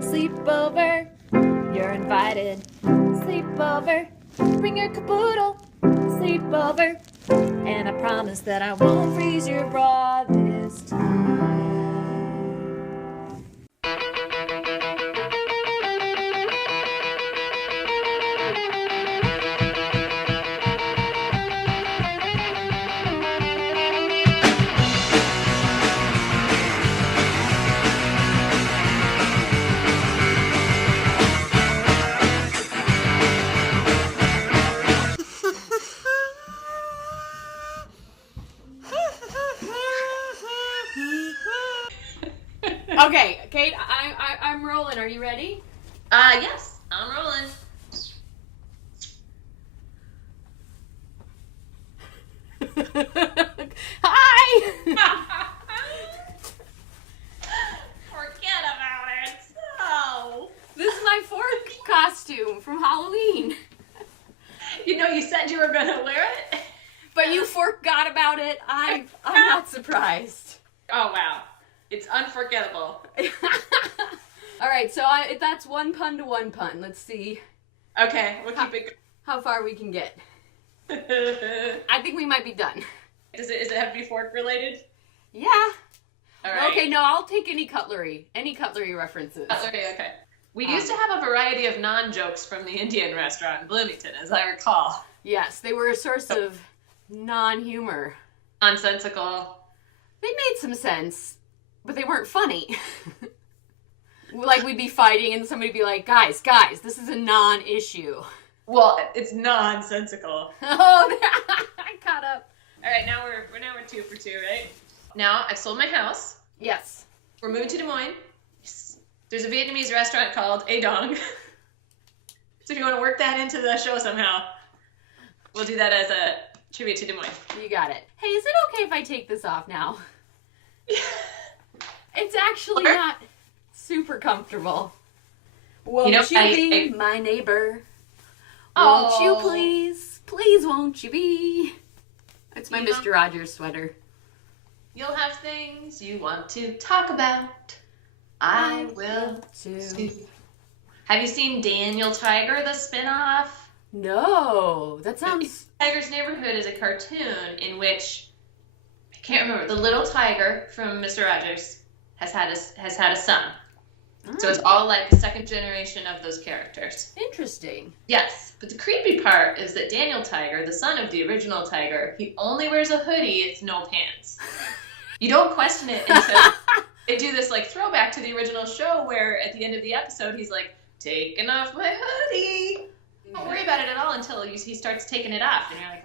Sleepover, you're invited. Sleepover, bring your caboodle. Sleepover, and I promise that I won't freeze your bra this time. Okay, Kate, I'm rolling. Are you ready? Yes, I'm rolling. Hi! Forget about it. So, This is my fork costume from Halloween. you said you were gonna wear it. But you forgot about it. I'm not surprised. Oh wow, it's unforgettable. All right, so that's one pun to one pun. Let's see Okay, we'll keep it. how far we can get. Does I think we might be done. it have to be fork related? Yeah. All right. Okay, no, I'll take any cutlery references. Okay. We used to have a variety of non-jokes from the Indian restaurant in Bloomington, as I recall. Yes, they were a source of non-humor. Nonsensical. They made some sense, but they weren't funny. Like, we'd be fighting and somebody'd be like, guys, this is a non-issue. Well, it's nonsensical. Oh, I caught up. All right, now we're 2 for 2, right? Now I've sold my house. Yes. We're moving to Des Moines. There's a Vietnamese restaurant called A Dong. So if you want to work that into the show somehow, we'll do that as a tribute to Des Moines. You got it. Hey, is it okay if I take this off now? It's actually not super comfortable. Won't you be my neighbor? Won't you please? Please won't you be? It's my Mr. Rogers sweater. You'll have things you want to talk about. I will too. Have you seen Daniel Tiger, the spinoff? No, that sounds... Tiger's Neighborhood is a cartoon in which, I can't remember, the little tiger from Mr. Rogers has had a son. So it's all like the second generation of those characters. Interesting. Yes, but the creepy part is that Daniel Tiger, the son of the original tiger, he only wears a hoodie, it's no pants. You don't question it until they do this like throwback to the original show where at the end of the episode he's like, taking off my hoodie. You don't worry about it at all until he starts taking it off. And you're like,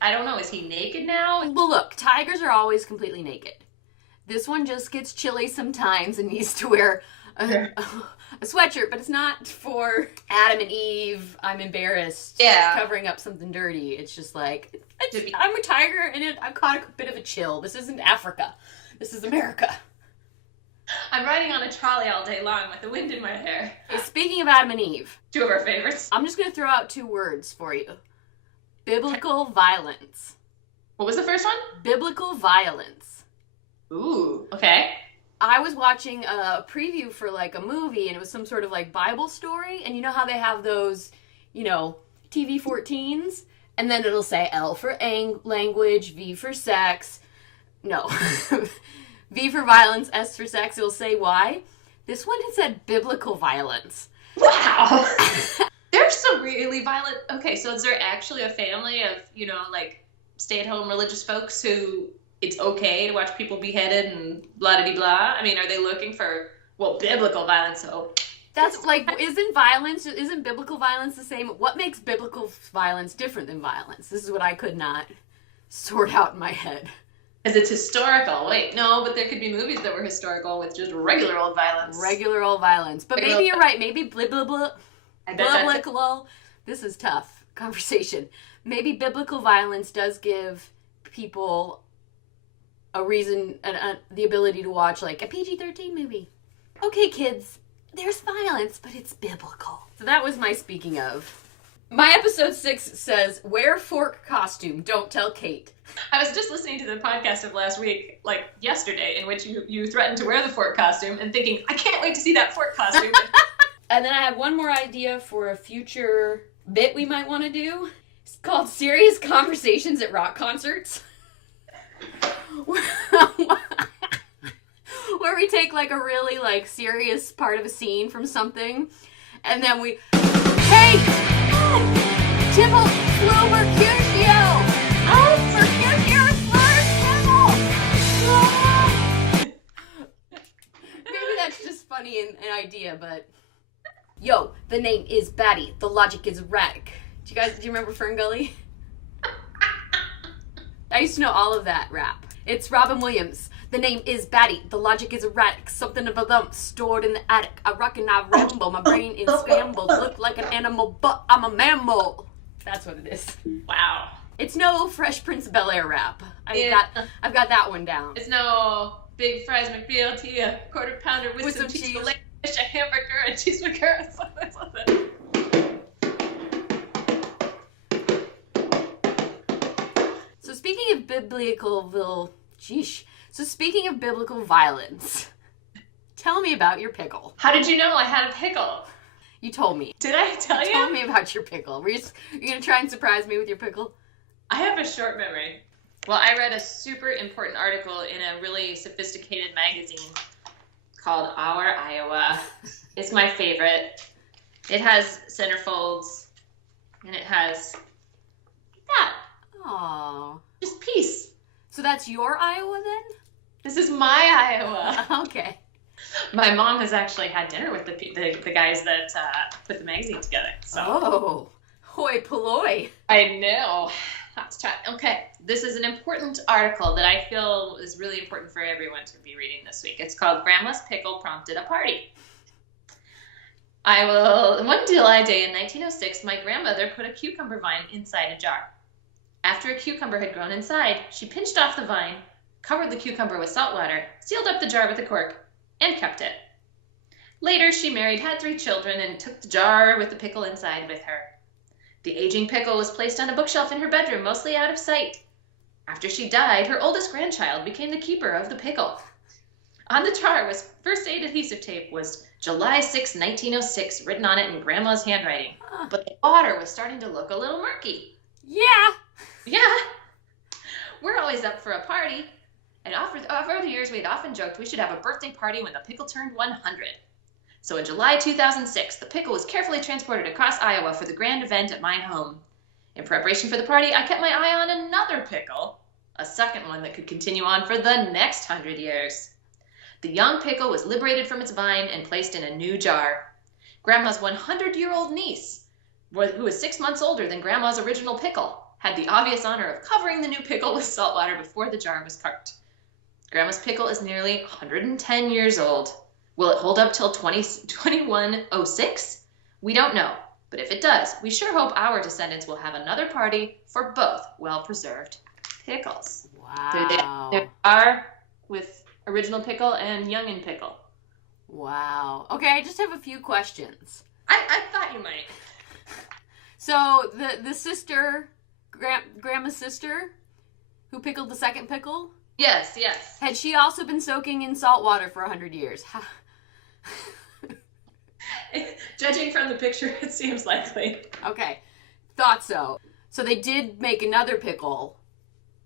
I don't know, is he naked now? Well, look, tigers are always completely naked. This one just gets chilly sometimes and needs to wear a sweatshirt, but it's not for Adam and Eve, I'm embarrassed, covering up something dirty. It's just like, I'm a tiger and I've caught a bit of a chill. This isn't Africa. This is America. I'm riding on a trolley all day long with the wind in my hair. Hey, speaking of Adam and Eve. 2 of our favorites. I'm just going to throw out 2 words for you. Biblical violence. What was the first one? Biblical violence. Ooh, okay. I was watching a preview for like a movie and it was some sort of like Bible story. And you know how they have those, TV 14s? And then it'll say L for language, V for sex. No. V for violence, S for sex. It'll say Y. This one had said biblical violence. Wow. There's some really violent... Okay, so is there actually a family of, stay-at-home religious folks who it's okay to watch people beheaded and blah-de-blah? I mean, are they looking for, biblical violence, so... That's like, isn't biblical violence the same? What makes biblical violence different than violence? This is what I could not sort out in my head. Because it's historical. Wait, no, but there could be movies that were historical with just regular old violence. Regular old violence. But maybe you're right. Maybe biblical. This is tough conversation. Maybe biblical violence does give people a reason, the ability to watch like a PG-13 movie. Okay, kids, there's violence, but it's biblical. So that was my speaking of. My episode 6 says, wear fork costume, don't tell Kate. I was just listening to the podcast of last week, like yesterday, in which you threatened to wear the fork costume and thinking, I can't wait to see that fork costume. And then I have one more idea for a future bit we might want to do. It's called Serious Conversations at Rock Concerts. Where we take like a really like serious part of a scene from something, and then we, Kate! Tibble flew Mercutio! Oh, Mercutio's first Maybe that's just funny an idea, but... Yo, the name is Batty. The logic is erratic. Do you remember Ferngully? I used to know all of that rap. It's Robin Williams. The name is Batty. The logic is erratic. Something of a lump stored in the attic. I rock and I ramble. My brain is scrambled. Look like an animal, but I'm a mammal. That's what it is. Wow. It's no Fresh Prince of Bel-Air rap. I've got that one down. It's no big fries McBLT, a quarter pounder with some cheese, a hamburger, a cheeseburger, or something. So speaking of biblical violence, tell me about your pickle. How did you know I had a pickle? You told me. Did I tell you? Tell me about your pickle. You're gonna try and surprise me with your pickle? I have a short memory. Well, I read a super important article in a really sophisticated magazine called Our Iowa. It's my favorite. It has centerfolds, and it has that. Aww. Just peace. So that's your Iowa then? This is my Iowa. Okay. My mom has actually had dinner with the guys that put the magazine together. So. Oh, hoi polloi. I know. That's chat. Okay, this is an important article that I feel is really important for everyone to be reading this week. It's called Grandma's Pickle Prompted a Party. One July day in 1906, my grandmother put a cucumber vine inside a jar. After a cucumber had grown inside, she pinched off the vine, covered the cucumber with salt water, sealed up the jar with a cork, and kept it. Later, she married, had 3 children, and took the jar with the pickle inside with her. The aging pickle was placed on a bookshelf in her bedroom, mostly out of sight. After she died, her oldest grandchild became the keeper of the pickle. On the jar was first aid adhesive tape was July 6, 1906, written on it in Grandma's handwriting. But the water was starting to look a little murky. Yeah. Yeah. We're always up for a party. And over the years, we had often joked we should have a birthday party when the pickle turned 100. So in July 2006, the pickle was carefully transported across Iowa for the grand event at my home. In preparation for the party, I kept my eye on another pickle, a second one that could continue on for the next 100 years. The young pickle was liberated from its vine and placed in a new jar. Grandma's 100-year-old niece, who was 6 months older than Grandma's original pickle, had the obvious honor of covering the new pickle with salt water before the jar was carked. Grandma's pickle is nearly 110 years old. Will it hold up till 2106? We don't know, but if it does, we sure hope our descendants will have another party for both well-preserved pickles. Wow. There are with original pickle and youngin' pickle. Wow. Okay, I just have a few questions. I thought you might. So the sister, Grandma's sister, who pickled the second pickle? Yes. Had she also been soaking in salt water for 100 years? Judging from the picture, it seems likely. Okay. Thought so. So they did make another pickle.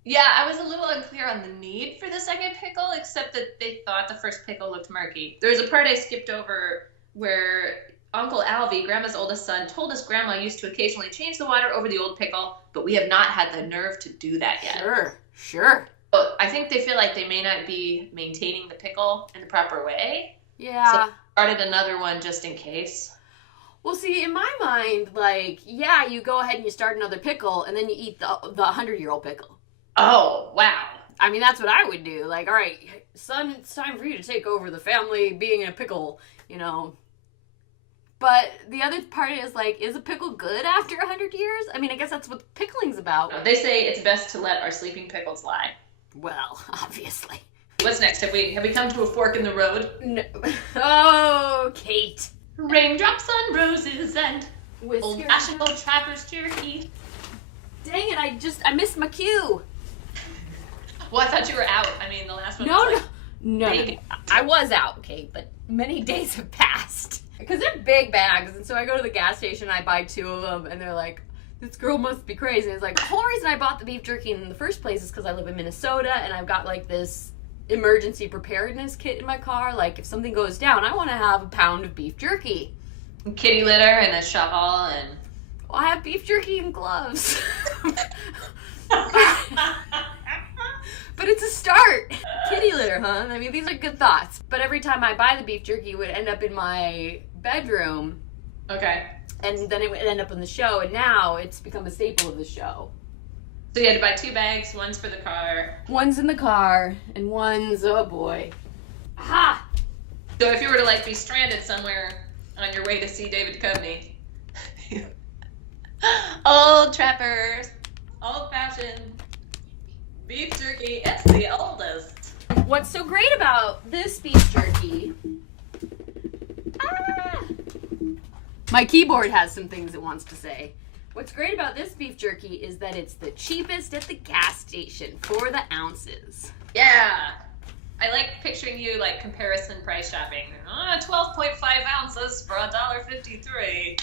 Yeah, I was a little unclear on the need for the second pickle, except that they thought the first pickle looked murky. There was a part I skipped over where Uncle Alvy, Grandma's oldest son, told us Grandma used to occasionally change the water over the old pickle, but we have not had the nerve to do that yet. Sure. But I think they feel like they may not be maintaining the pickle in the proper way. Yeah. So they started another one just in case. Well, see, in my mind, like, yeah, you go ahead and you start another pickle, and then you eat the 100-year-old pickle. Oh, wow. I mean, that's what I would do. Like, all right, son, it's time for you to take over the family being in a pickle, you know. But the other part is, like, is a pickle good after 100 years? I mean, I guess that's what pickling's about. No, they say it's best to let our sleeping pickles lie. Well, obviously. What's next? Have we come to a fork in the road? No. Oh, Kate. Raindrops on roses and Old fashioned old trapper's jerky. Dang it, I missed my cue. Well, I thought you were out. I mean, the last one was No. I was out, okay, but many days have passed. Because they're big bags, and so I go to the gas station, I buy 2 of them, and they're like, this girl must be crazy. And it's like, the whole reason I bought the beef jerky in the first place is because I live in Minnesota, and I've got like this emergency preparedness kit in my car. Like, if something goes down, I want to have a pound of beef jerky. Kitty litter and a shovel and... Well, I have beef jerky and gloves. But it's a start. Kitty litter, huh? I mean, these are good thoughts. But every time I buy the beef jerky, it would end up in my bedroom. Okay. And then it would end up in the show, and now it's become a staple of the show. So you had to buy 2 bags, one's for the car. One's in the car, and one's, oh boy. Aha! So if you were to like be stranded somewhere on your way to see David Duchovny, old trappers, old fashioned beef jerky, it's the oldest. What's so great about this beef jerky? My keyboard has some things it wants to say. What's great about this beef jerky is that it's the cheapest at the gas station for the ounces. Yeah. I like picturing you like comparison price shopping. 12.5 ounces for $1.53.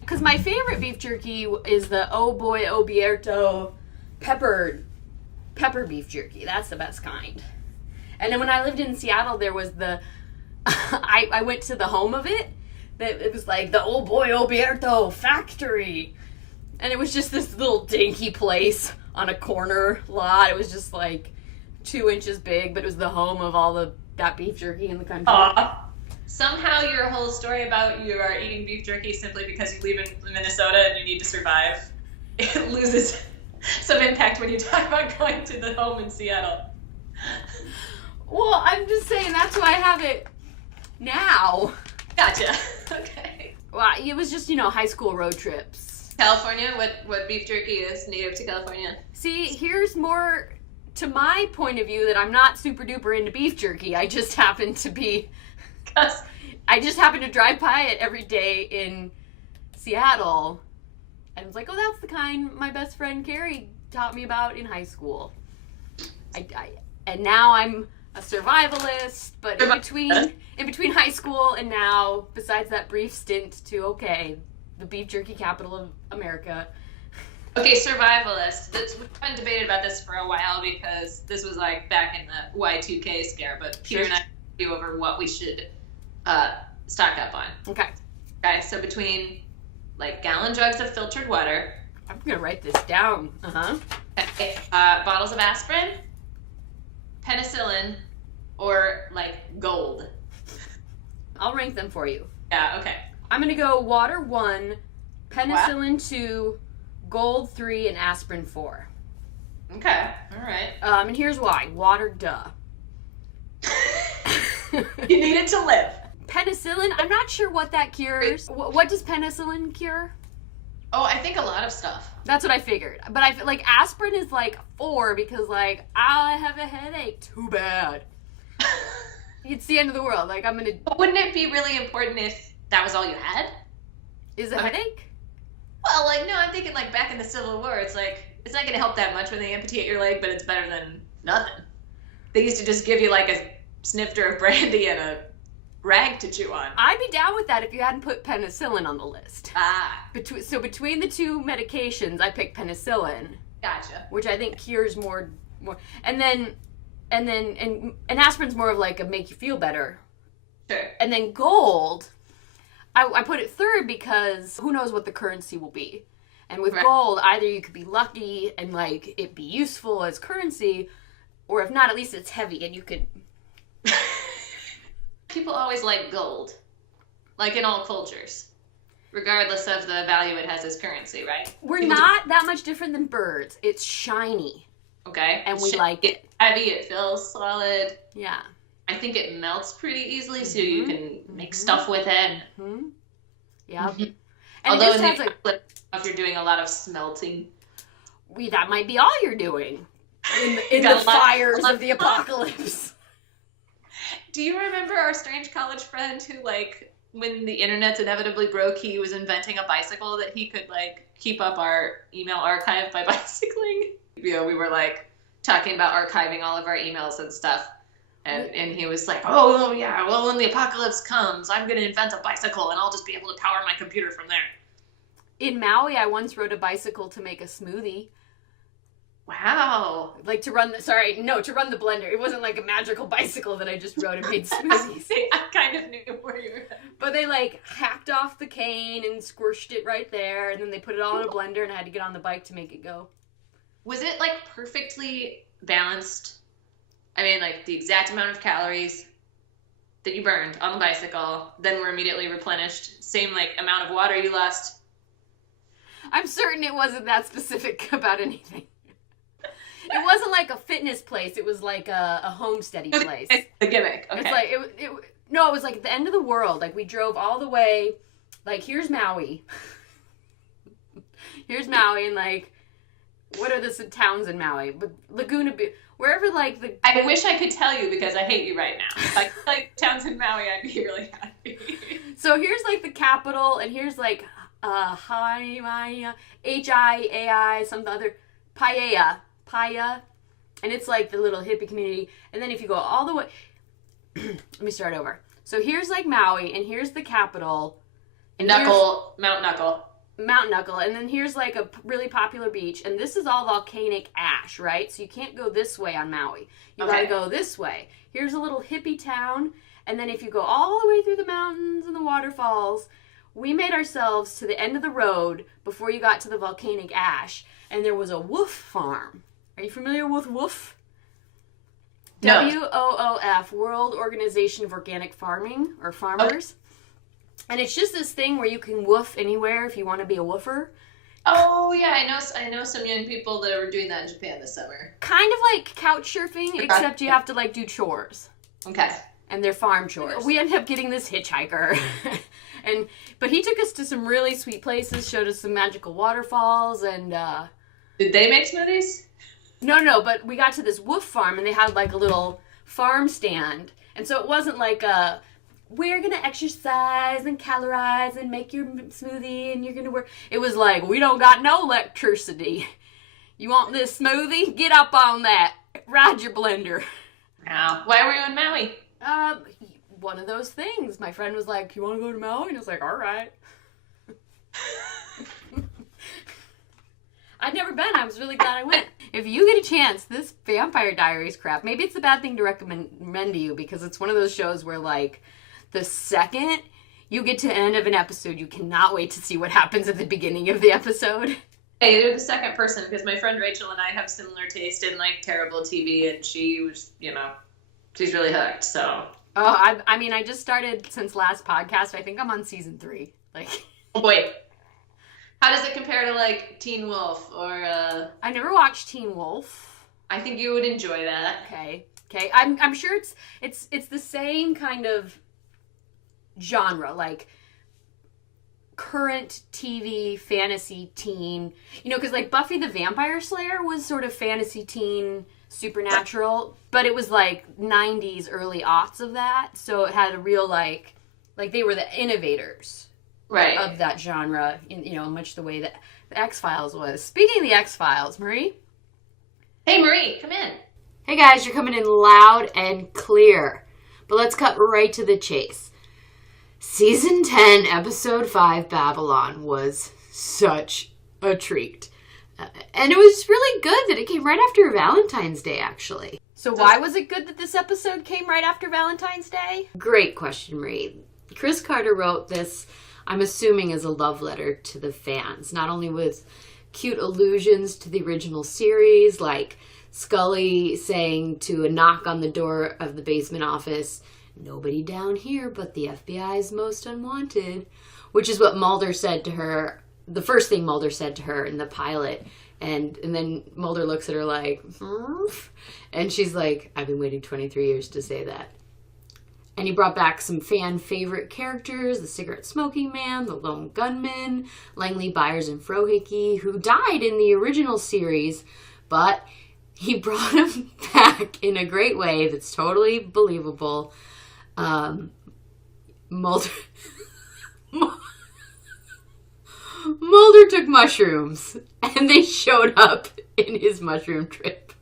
Because my favorite beef jerky is the Oh Boy Obierto pepper beef jerky. That's the best kind. And then when I lived in Seattle, there was the I went to the home of it. It was like the Oh Boy Obierto factory, and it was just this little dinky place on a corner lot. It was just like 2 inches big, but it was the home of all that beef jerky in the country. Somehow your whole story about you are eating beef jerky simply because you live in Minnesota and you need to survive, it loses some impact when you talk about going to the home in Seattle. Well, I'm just saying that's why I have it now. Gotcha. Okay. Well, it was just, high school road trips. California? What beef jerky is native to California? See, here's more to my point of view that I'm not super duper into beef jerky. I just happen to drive by it every day in Seattle. And I was like, oh, that's the kind my best friend Carrie taught me about in high school. And now I'm a survivalist, but in between high school and now, besides that brief stint to, the beef jerky capital of America. Okay, survivalist. We've been debated about this for a while because this was like back in the Y2K scare, but Peter and I argue over what we should stock up on. Okay, so between like gallon jugs of filtered water. I'm going to write this down. Okay, bottles of aspirin, penicillin, or like gold. I'll rank them for you. Yeah, okay. I'm going to go water 1, penicillin 2, gold 3, and aspirin 4. Okay, all right. And here's why. Water, duh. You need it to live. Penicillin, I'm not sure what that cures. What does penicillin cure? Oh, I think a lot of stuff. That's what I figured. But I feel like aspirin is like 4 because like, I have a headache. Too bad. It's the end of the world. Like, I'm gonna... But wouldn't it be really important if that was all you had? Is a headache? Well, like, no, I'm thinking like back in the Civil War, it's like, it's not gonna help that much when they amputate your leg, but it's better than nothing. They used to just give you like a snifter of brandy and a rag to chew on. I'd be down with that if you hadn't put penicillin on the list. So between the 2 medications, I picked penicillin. Gotcha. Which I think cures more, and aspirin's more of like a make you feel better. Sure. And then gold, I put it 3rd because who knows what the currency will be. And with gold, either you could be lucky and like it be useful as currency, or if not, at least it's heavy and you could. People always like gold, like in all cultures, regardless of the value it has as currency, right? We're not that much different than birds. It's shiny. Okay. And we like it. Heavy, it feels solid. Yeah. I think it melts pretty easily, so you can make stuff with it. Mm-hmm. Yeah. Mm-hmm. And although it just has if you're doing a lot of smelting. That might be all you're doing in the fires of the apocalypse. Do you remember our strange college friend who, like, when the internet's inevitably broke, he was inventing a bicycle that he could, like, keep up our email archive by bicycling? You know, we were, like, talking about archiving all of our emails and stuff. And he was like, oh, yeah, well, when the apocalypse comes, I'm going to invent a bicycle and I'll just be able to power my computer from there. In Maui, I once rode a bicycle to make a smoothie. Wow. Like to run the blender. It wasn't like a magical bicycle that I just rode and made smoothies. I kind of knew where you were at. But they like hacked off the cane and squished it right there, and then they put it all in a blender, and I had to get on the bike to make it go. Was it like perfectly balanced? I mean, like the exact amount of calories that you burned on the bicycle, then were immediately replenished. Same like amount of water you lost. I'm certain it wasn't that specific about anything. It wasn't like a fitness place. It was like a homesteading place. The gimmick. Okay. It's like it was like at the end of the world. Like we drove all the way. Like here's Maui. Here's Maui, and like what are the towns in Maui? But Laguna Beach, wherever like the. I wish I could tell you because I hate you right now. If I could like towns in Maui, I'd be really happy. So here's like the capital, and here's like Hiaya, Hiai, some other Paia, and it's like the little hippie community. And then if you go all the way, let me start over. So here's like Maui, and here's the capital. And Mount Knuckle. And then here's like a really popular beach, and this is all volcanic ash, right? So you can't go this way on Maui. You gotta go this way. Here's a little hippie town, and then if you go all the way through the mountains and the waterfalls, we made ourselves to the end of the road before you got to the volcanic ash, and there was a wolf farm. Are you familiar with WOOF? No. WOOF, World Organization of Organic Farming, or Farmers. And it's just this thing where you can woof anywhere if you want to be a woofer. Oh, yeah, I know some young people that were doing that in Japan this summer. Kind of like couch surfing, except you have to, like, do chores. Okay. And they're farm chores. We ended up getting this hitchhiker. But he took us to some really sweet places, showed us some magical waterfalls, and... Did they make smoothies? No, but we got to this wolf farm, and they had, like, a little farm stand. And so it wasn't like we're going to exercise and calorize and make your smoothie, and you're going to work. It was like, we don't got no electricity. You want this smoothie? Get up on that. Ride your blender. Wow. Why were you in Maui? One of those things. My friend was like, you want to go to Maui? And I was like, all right. I'd never been. I was really glad I went. If you get a chance, this Vampire Diaries crap, maybe it's a bad thing to recommend to you because it's one of those shows where, like, the second you get to the end of an episode, you cannot wait to see what happens at the beginning of the episode. Hey, you're the second person because my friend Rachel and I have similar taste in, like, terrible TV, and she was, she's really hooked, so... Oh, I mean, I just started since last podcast. I think I'm on season 3. Like, oh boy, how does it compare to like Teen Wolf or? I never watched Teen Wolf. I think you would enjoy that. Okay. I'm sure it's the same kind of genre, like current TV fantasy teen. Because like Buffy the Vampire Slayer was sort of fantasy teen. Supernatural, but it was like 90s, early aughts of that, so it had a real like they were the innovators of that genre in much the way that the X-Files was. Speaking of the X-Files, Marie. Hey Marie, come in. Hey guys, you're coming in loud and clear, but let's cut right to the chase. Season 10, episode 5, Babylon was such a treat. And it was really good that it came right after Valentine's Day, actually. So why was it good that this episode came right after Valentine's Day? Great question, Marie. Chris Carter wrote this, I'm assuming, as a love letter to the fans. Not only with cute allusions to the original series, like Scully saying to a knock on the door of the basement office, nobody down here but the FBI's most unwanted, which is what Mulder said to her. The first thing Mulder said to her in the pilot, and then Mulder looks at her like, and she's like, I've been waiting 23 years to say that. And he brought back some fan favorite characters, the cigarette smoking man, the lone gunman, Langley Byers and Frohickey, who died in the original series, but he brought him back in a great way that's totally believable. Mulder Mulder took mushrooms, and they showed up in his mushroom trip.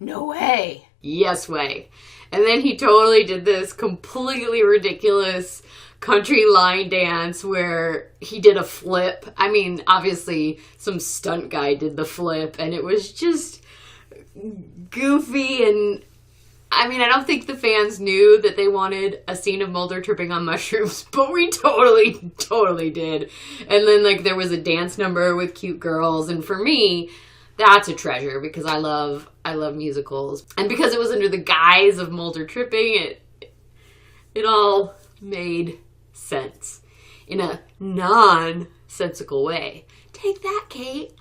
No way. Yes way. And then he totally did this completely ridiculous country line dance where he did a flip. I mean, obviously some stunt guy did the flip, and it was just goofy. And I mean, I don't think the fans knew that they wanted a scene of Mulder tripping on mushrooms, but we totally did. And then like there was a dance number with cute girls, and for me, that's a treasure because I love musicals. And because it was under the guise of Mulder tripping, it all made sense in a nonsensical way. Take that, Kate.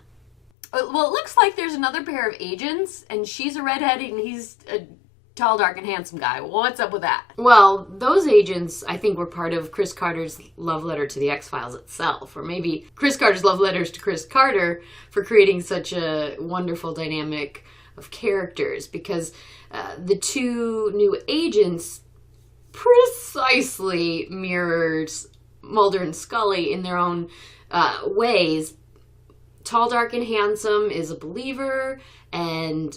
Well, it looks like there's another pair of agents, and she's a redhead, and he's a tall, dark, and handsome guy. Well, what's up with that? Well, those agents, I think, were part of Chris Carter's love letter to the X-Files itself. Or maybe Chris Carter's love letters to Chris Carter for creating such a wonderful dynamic of characters. Because the two new agents precisely mirrored Mulder and Scully in their own ways. Tall, dark, and handsome is a believer, and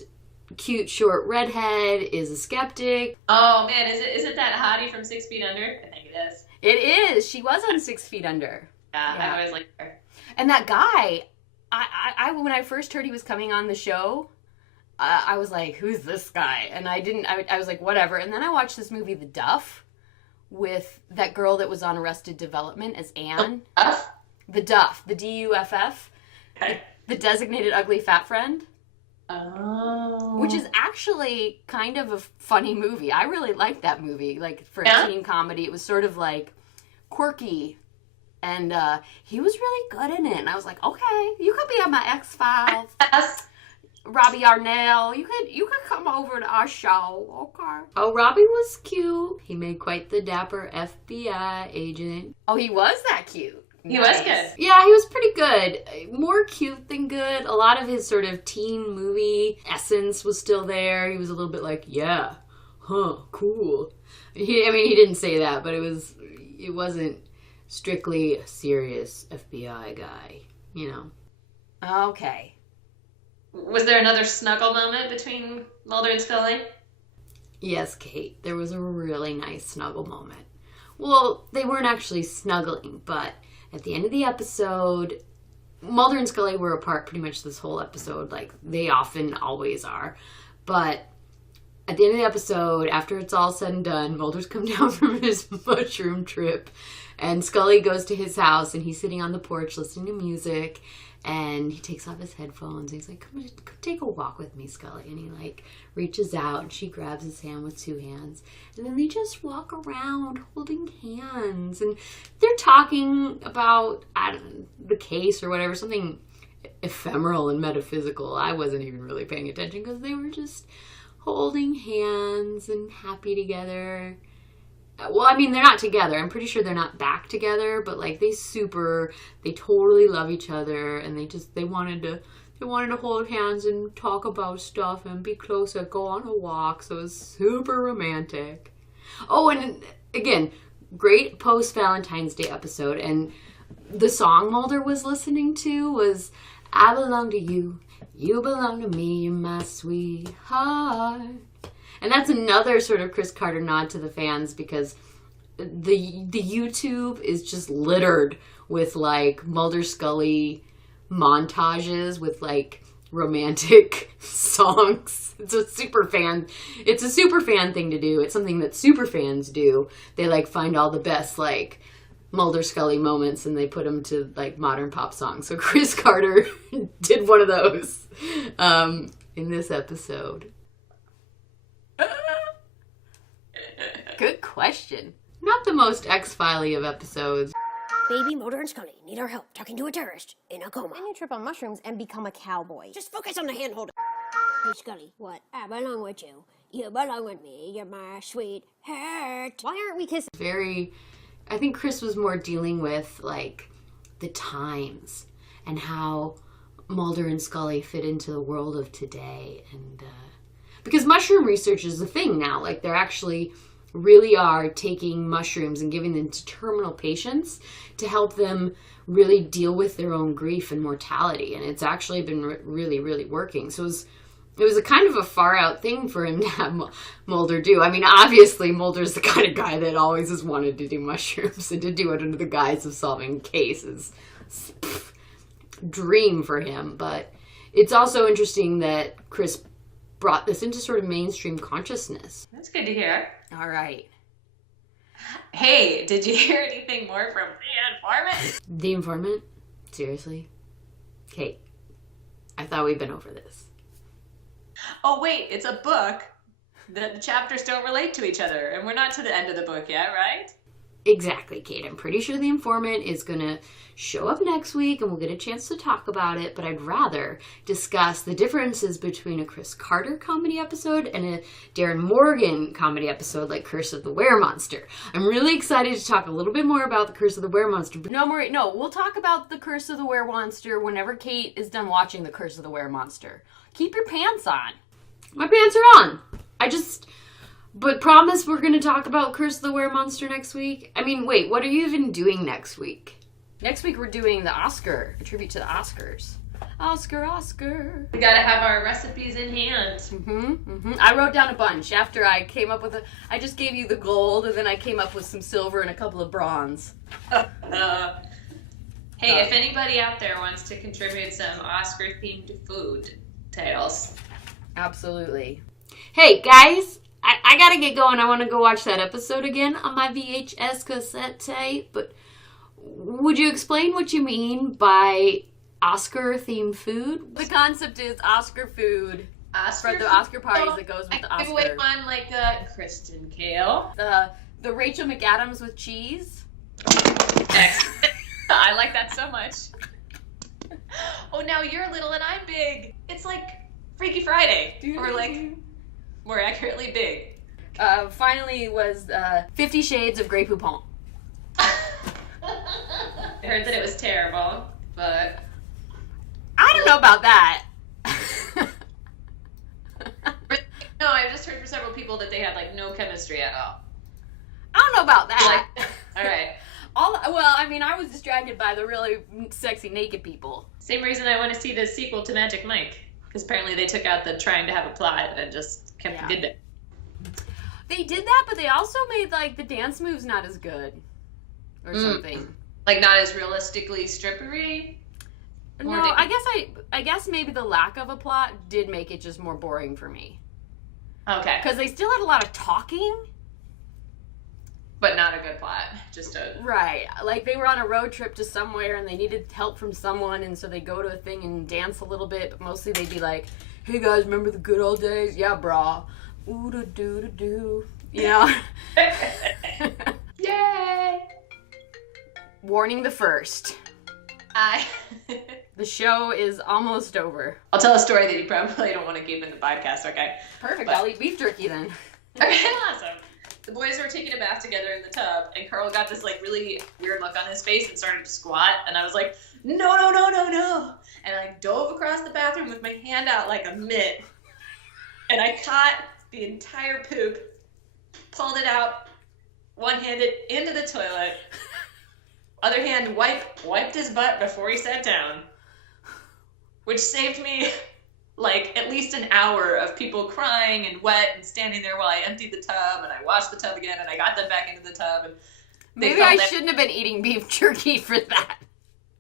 cute, short redhead is a skeptic. Oh man, is it that hottie from 6 Feet Under? I think it is. It is. She was on 6 Feet Under. Yeah. I always liked her. And that guy, I when I first heard he was coming on the show, I was like, who's this guy? And I was like, whatever. And then I watched this movie, The Duff, with that girl that was on Arrested Development as Anne. Duff? The Duff, the Duff. Okay. The designated ugly fat friend. Oh. Which is actually kind of a funny movie. I really liked that movie. Like, for a teen comedy, it was sort of like quirky. And he was really good in it. And I was like, okay, you could be on my X-Files. Yes. Robbie Arnell, you could come over to our show, okay? Oh, Robbie was cute. He made quite the dapper FBI agent. Oh, he was that cute. He was good. Yeah, he was pretty good. More cute than good. A lot of his sort of teen movie essence was still there. He was a little bit like, yeah, huh, cool. He didn't say that, but it wasn't strictly a serious FBI guy, you know. Okay. Was there another snuggle moment between Mulder and Scully? Yes, Kate. There was a really nice snuggle moment. Well, they weren't actually snuggling, but at the end of the episode, Mulder and Scully were apart pretty much this whole episode, like they often always are. But at the end of the episode, after it's all said and done, Mulder's come down from his mushroom trip, and Scully goes to his house, and he's sitting on the porch listening to music, and he takes off his headphones, and he's like, come take a walk with me, Scully. And he, like, reaches out, and she grabs his hand with two hands. And then they just walk around holding hands. And they're talking about, I don't know, the case or whatever, something ephemeral and metaphysical. I wasn't even really paying attention because they were just holding hands and happy together. Well, I mean, they're not together. I'm pretty sure they're not back together, but like they totally love each other, and they wanted to hold hands and talk about stuff and be closer, go on a walk. So it was super romantic. Oh, and again, great post Valentine's Day episode, and the song Mulder was listening to was "I Belong to You, You Belong to Me, You're My Sweetheart." And that's another sort of Chris Carter nod to the fans, because the YouTube is just littered with like Mulder Scully montages with like romantic songs. It's a super fan thing to do. It's something that super fans do. They like find all the best like Mulder Scully moments and they put them to like modern pop songs. So Chris Carter did one of those in this episode. Good question. Not the most X-Filey of episodes. Baby, Mulder, and Scully need our help talking to a terrorist in a coma. Then you trip on mushrooms and become a cowboy. Just focus on the handhold. Hey, Scully, what? I belong with you. You belong with me. You're my sweetheart. Why aren't we kissing? I think Chris was more dealing with like the times and how Mulder and Scully fit into the world of today, and because mushroom research is a thing now. Like they're actually really are taking mushrooms and giving them to terminal patients to help them really deal with their own grief and mortality. And it's actually been really, really working. So it was a kind of a far out thing for him to have Mulder do. I mean, obviously Mulder's the kind of guy that always has wanted to do mushrooms, and to do it under the guise of solving cases. Dream for him. But it's also interesting that Chris brought this into sort of mainstream consciousness. That's good to hear. All right. Hey, did you hear anything more from the informant? The Informant? Seriously? Kate, I thought we'd been over this. Oh, wait, it's a book. The chapters don't relate to each other, and we're not to the end of the book yet, right? Exactly, Kate. I'm pretty sure The Informant is going to show up next week and we'll get a chance to talk about it, but I'd rather discuss the differences between a Chris Carter comedy episode and a Darren Morgan comedy episode like Curse of the Weremonster. I'm really excited to talk a little bit more about the Curse of the Weremonster. No, we'll talk about the Curse of the Weremonster whenever Kate is done watching the Curse of the Weremonster. Keep your pants on. My pants are on. But promise we're going to talk about Curse of the Weremonster next week? I mean, wait, what are you even doing next week? Next week we're doing the Oscar, a tribute to the Oscars. Oscar. We gotta have our recipes in hand. I wrote down a bunch after I came up with I just gave you the gold, and then I came up with some silver and a couple of bronze. Hey, if anybody out there wants to contribute some Oscar-themed food titles. Absolutely. Hey, guys, I gotta get going. I want to go watch that episode again on my VHS cassette tape, but would you explain what you mean by Oscar-themed food? The concept is Oscar food for the Oscar parties that goes with the I give away Oscar. one like Kristen Kale. The Rachel McAdams with cheese. Excellent. I like that so much. Oh, now you're little and I'm big. It's like Freaky Friday. Or like more accurately big. Finally was 50 Shades of Grey Poupon. I heard that it was terrible, but I don't know about that. no, I just heard from several people that they had like no chemistry at all. I don't know about that. Like, all right. I was distracted by the really sexy naked people. Same reason I want to see the sequel to Magic Mike, because apparently they took out the trying to have a plot and just kept the good bit. They did that, but they also made like the dance moves not as good, or something. Like not as realistically strippery. No, I guess maybe the lack of a plot did make it just more boring for me. Okay. Because they still had a lot of talking. But not a good plot. Just a... Right. Like, they were on a road trip to somewhere, and they needed help from someone, and so they go to a thing and dance a little bit, but mostly they'd be like, hey guys, remember the good old days? Yeah, brah. Ooh-da-doo-da-doo. You know? Yay! Warning the first. The show is almost over. I'll tell a story that you probably don't want to keep in the podcast, okay? Perfect. But... I'll eat beef jerky then. Okay, awesome. The boys were taking a bath together in the tub, and Carl got this like really weird look on his face and started to squat, and I was like, no. And I dove across the bathroom with my hand out like a mitt, and I caught the entire poop, pulled it out, one-handed into the toilet, other hand wiped his butt before he sat down, which saved me like at least an hour of people crying and wet and standing there while I emptied the tub and I washed the tub again and I got them back into the tub and maybe I shouldn't have been eating beef jerky for that.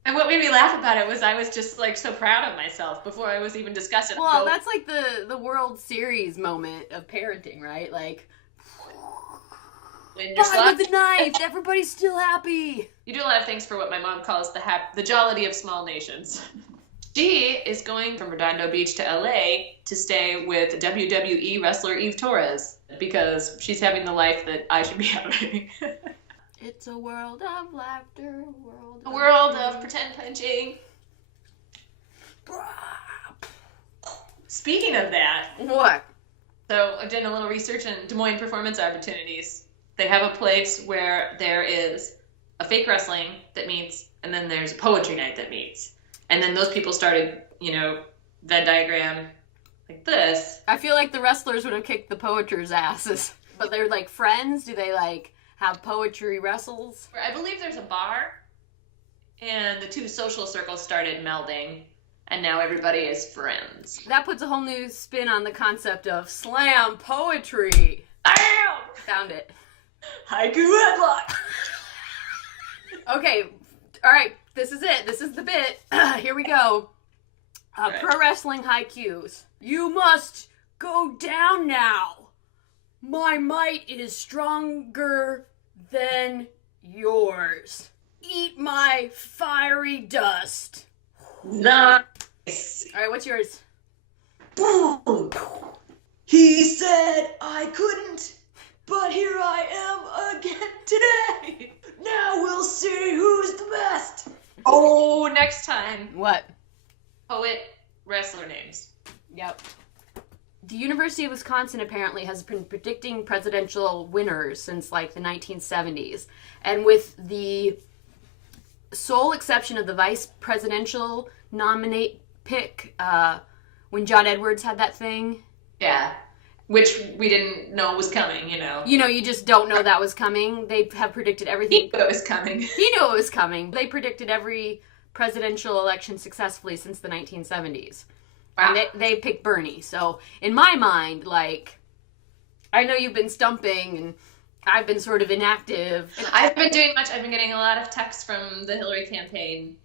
And what made me laugh about it was I was just like so proud of myself before I was even discussing. Well, that's like the World Series moment of parenting, right? Like, when you're with the knife, everybody's still happy. You do a lot of things for what my mom calls the jollity of small nations. She is going from Redondo Beach to LA to stay with WWE wrestler Eve Torres because she's having the life that I should be having. It's a world of laughter, a world of pretend punching. Speaking of that, what? So I've done a little research in Des Moines Performance Opportunities. They have a place where there is a fake wrestling that meets, and then there's a poetry night that meets. And then those people started, Venn diagram like this. I feel like the wrestlers would have kicked the poetry's asses. But they're like friends? Do they like have poetry wrestles? I believe there's a bar, and the two social circles started melding, and now everybody is friends. That puts a whole new spin on the concept of slam poetry. Bam! Found it. Haiku headlock! Okay, all right, this is it. This is the bit. Here we go. Right. Pro wrestling haikus. You must go down now. My might is stronger than yours. Eat my fiery dust. Nice! All right, what's yours? Boom! He said I couldn't, but here I am again today. Now we'll see who's the best. Oh, next time. What? Poet wrestler names. Yep. The University of Wisconsin apparently has been predicting presidential winners since like the 1970s. And with the sole exception of the vice presidential nominate pick, when John Edwards had that thing. Yeah. Which we didn't know was coming, you know. You know, you just don't know that was coming. They have predicted everything. He knew it was coming. He knew it was coming. They predicted every presidential election successfully since the 1970s. Wow. And they picked Bernie. So, in my mind, like, I know you've been stumping and I've been sort of inactive. I've been doing much. I've been getting a lot of texts from the Hillary campaign.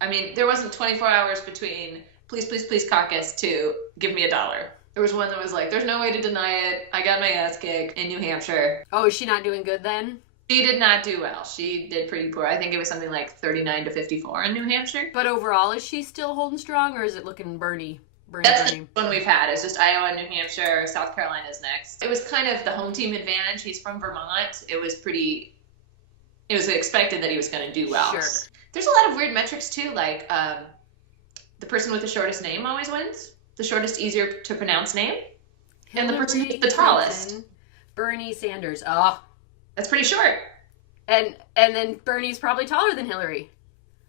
I mean, there wasn't 24 hours between please, please, please caucus to give me $1. There was one that was like, there's no way to deny it. I got my ass kicked in New Hampshire. Oh, is she not doing good then? She did not do well. She did pretty poor. I think it was something like 39 to 54 in New Hampshire. But overall, is she still holding strong, or is it looking Bernie? That's the one we've had. It's just Iowa, New Hampshire, South Carolina's next. It was kind of the home team advantage. He's from Vermont. It was expected that he was going to do well. Sure. There's a lot of weird metrics too, like the person with the shortest name always wins. The shortest, easier to pronounce name. And the person who's the tallest. Clinton, Bernie Sanders. Oh. That's pretty short. And then Bernie's probably taller than Hillary.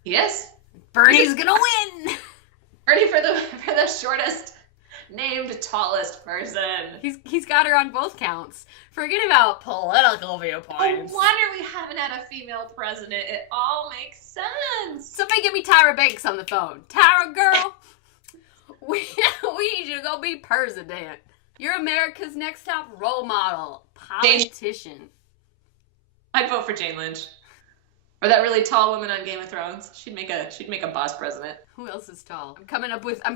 Yes. Bernie's gonna win! Bernie for the shortest named tallest person. He's got her on both counts. Forget about political viewpoints. No wonder we haven't had a female president. It all makes sense. Somebody give me Tyra Banks on the phone. Tyra, girl, we need you to go be president. You're America's next top role model. Politician. I'd vote for Jane Lynch. Or that really tall woman on Game of Thrones. She'd make a boss president. Who else is tall? I'm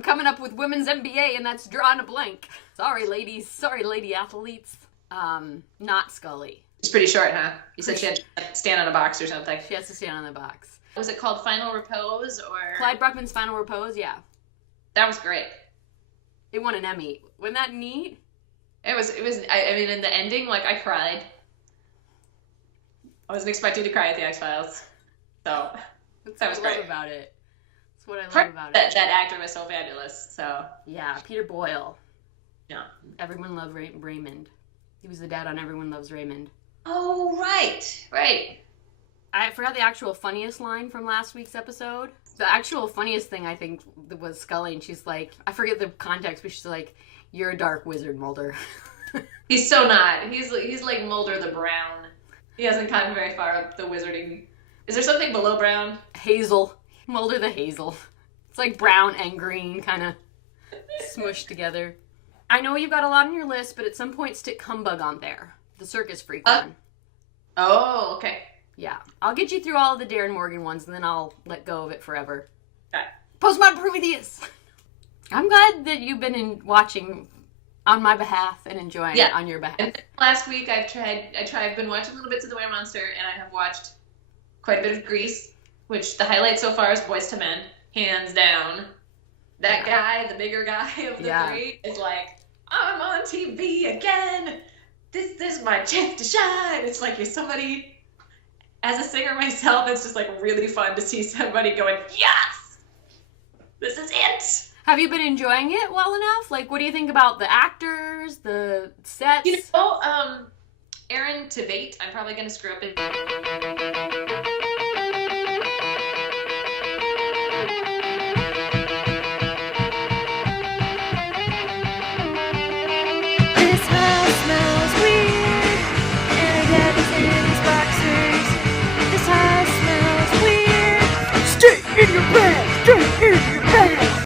coming up with women's NBA, and that's drawing a blank. Sorry, ladies. Sorry, lady athletes. Not Scully. She's pretty short, huh? You said she had to stand on a box or something. She has to stand on the box. Was it called Final Repose or? Clyde Bruckman's Final Repose. Yeah. That was great. It won an Emmy. Wasn't that neat? It was. I mean, in the ending, like I cried. I wasn't expecting to cry at the X-Files, so that was what I great. love about it. That's what I love about that, it. That actor was so fabulous. So Yeah, Peter Boyle. yeah. Everyone loved Raymond. He was the dad on Everyone Loves Raymond. Oh right. I forgot the actual funniest line from last week's episode. The actual funniest thing I think was Scully, and she's like, I forget the context, but she's like, "You're a dark wizard, Mulder." He's so not. He's like Mulder the Brown. He hasn't gotten very far up the wizarding. Is there something below brown? Hazel. Mulder the Hazel. It's like brown and green kind of smushed together. I know you've got a lot on your list, but at some point stick Humbug on there. The circus freak one. Oh, okay. Yeah. I'll get you through all of the Darren Morgan ones, and then I'll let go of it forever. Okay. Postmodern Prometheus! I'm glad that you've been watching on my behalf and enjoying it on your behalf. And last week I've been watching little bits of The Were Monster, and I have watched quite a bit of Grease, which the highlight so far is Boyz II Men, hands down. That guy, the bigger guy of the three, is like, I'm on TV again. This is my chance to shine. It's like you're somebody. As a singer myself, it's just like really fun to see somebody going, yes, this is it. Have you been enjoying it well enough? Like, what do you think about the actors, the sets? You know, Aaron Tveit, I'm probably going to screw up it. This house smells weird. Bang!